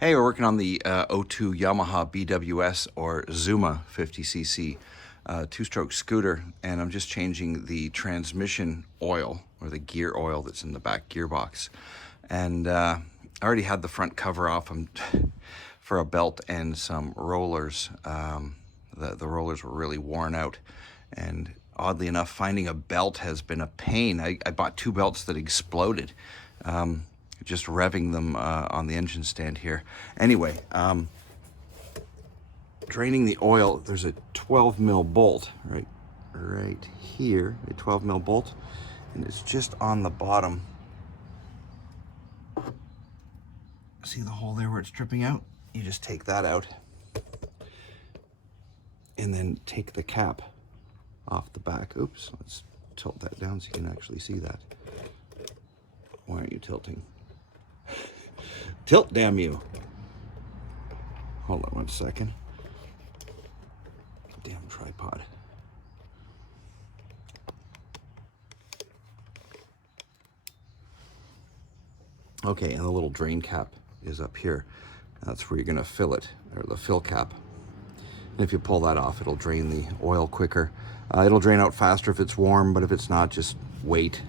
Hey, we're working on the '02 Yamaha BWS or Zuma 50cc two-stroke scooter, and I'm just changing the transmission oil or the gear oil that's in the back gearbox. And I already had the front cover off for a belt and some rollers. The rollers were really worn out, and oddly enough, finding a belt has been a pain. I bought two belts that exploded. Just revving them on the engine stand here. Anyway, draining the oil, there's a 12 mil bolt right here, a 12 mil bolt, and it's just on the bottom. See the hole there where it's dripping out? You just take that out and then take the cap off the back. Oops, let's tilt that down so you can actually see that. Why aren't you tilting? Tilt, damn you. Hold on one second. Damn tripod. Okay, and the little drain cap is up here. That's where you're gonna fill it, or the fill cap. And if you pull that off, it'll drain the oil quicker. It'll drain out faster if it's warm, but if it's not, just wait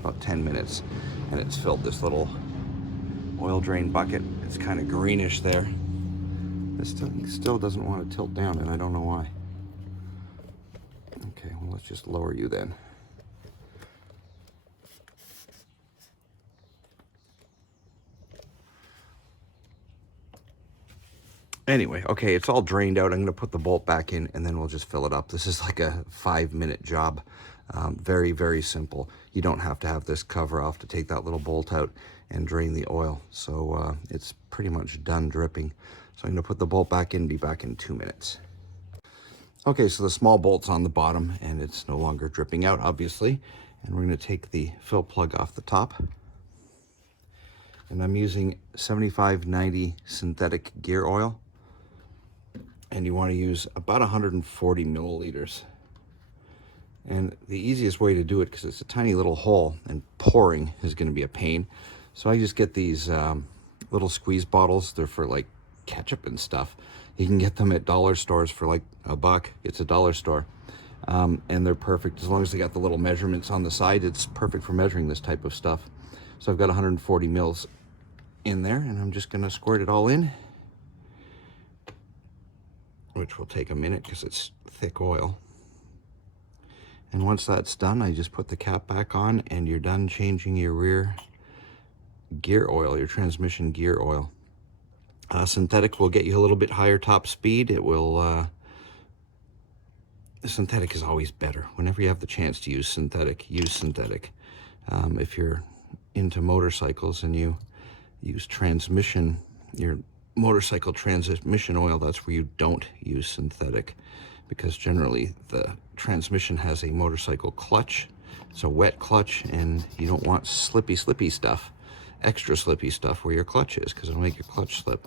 about 10 minutes and it's filled this little oil drain bucket. It's kind of greenish there. This still doesn't want to tilt down, and I don't know why. Okay, well, let's just lower you then. Anyway, okay, it's all drained out. I'm going to put the bolt back in, and then we'll just fill it up. This is like a 5-minute job. Very, very simple. You don't have to have this cover off to take that little bolt out and drain the oil. So it's pretty much done dripping. So I'm going to put the bolt back in, be back in 2 minutes. Okay, so the small bolt's on the bottom, and it's no longer dripping out, obviously. And we're going to take the fill plug off the top. And I'm using 7590 synthetic gear oil. And you want to use about 140 milliliters. And the easiest way to do it, because it's a tiny little hole and pouring is going to be a pain. So I just get these little squeeze bottles. They're for like ketchup and stuff. You can get them at dollar stores for like $1. It's a dollar store. And they're perfect. As long as they got the little measurements on the side, it's perfect for measuring this type of stuff. So I've got 140 mils in there, and I'm just going to squirt it all in, which will take a minute because it's thick oil. And once that's done, I just put the cap back on, and you're done changing your rear gear oil, your transmission gear oil. Synthetic will get you a little bit higher top speed. It will, synthetic is always better. Whenever you have the chance to use synthetic, use synthetic. If you're into motorcycles and you use transmission, your motorcycle transmission oil, that's where you don't use synthetic, because generally the transmission has a motorcycle clutch. It's a wet clutch, and you don't want slippy stuff, extra slippy stuff where your clutch is, because it'll make your clutch slip.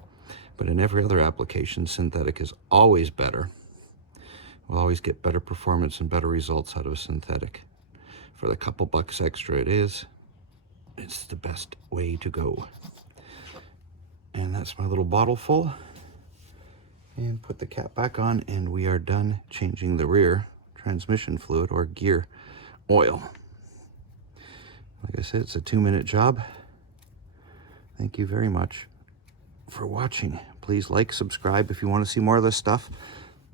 But in every other application, synthetic is always better. We'll always get better performance and better results out of synthetic. For the couple bucks extra it is, it's the best way to go. And that's my little bottle full. And put the cap back on, and we are done changing the rear transmission fluid or gear oil. Like I said, it's a 2-minute job. Thank you very much for watching. Please like, subscribe if you want to see more of this stuff.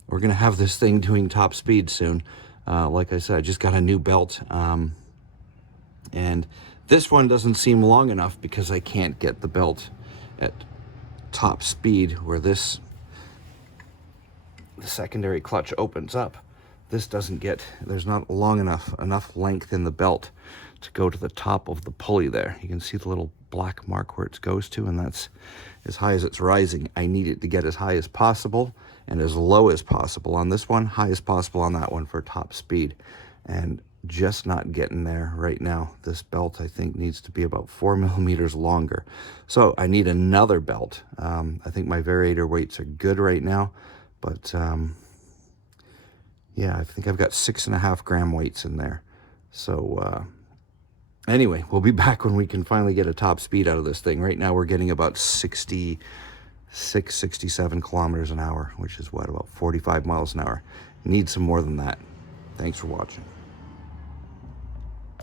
We're going to have this thing doing top speed soon. Like I said, I just got a new belt. And this one doesn't seem long enough because I can't get the belt at top speed where the secondary clutch opens up. This doesn't get, there's not long enough length in the belt to go to the top of the pulley there. You can see the little black mark where it goes to, and that's as high as it's rising. I need it to get as high as possible and as low as possible on this one, high as possible on that one for top speed. And just not getting there right now. This belt, I think, needs to be about 4 millimeters longer. So I need another belt. I think my variator weights are good right now, but yeah, I think I've got 6.5 gram weights in there. So anyway, we'll be back when we can finally get a top speed out of this thing. Right now we're getting about 60 667 kilometers an hour, which is what, about 45 miles an hour. Need some more than that. Thanks for watching.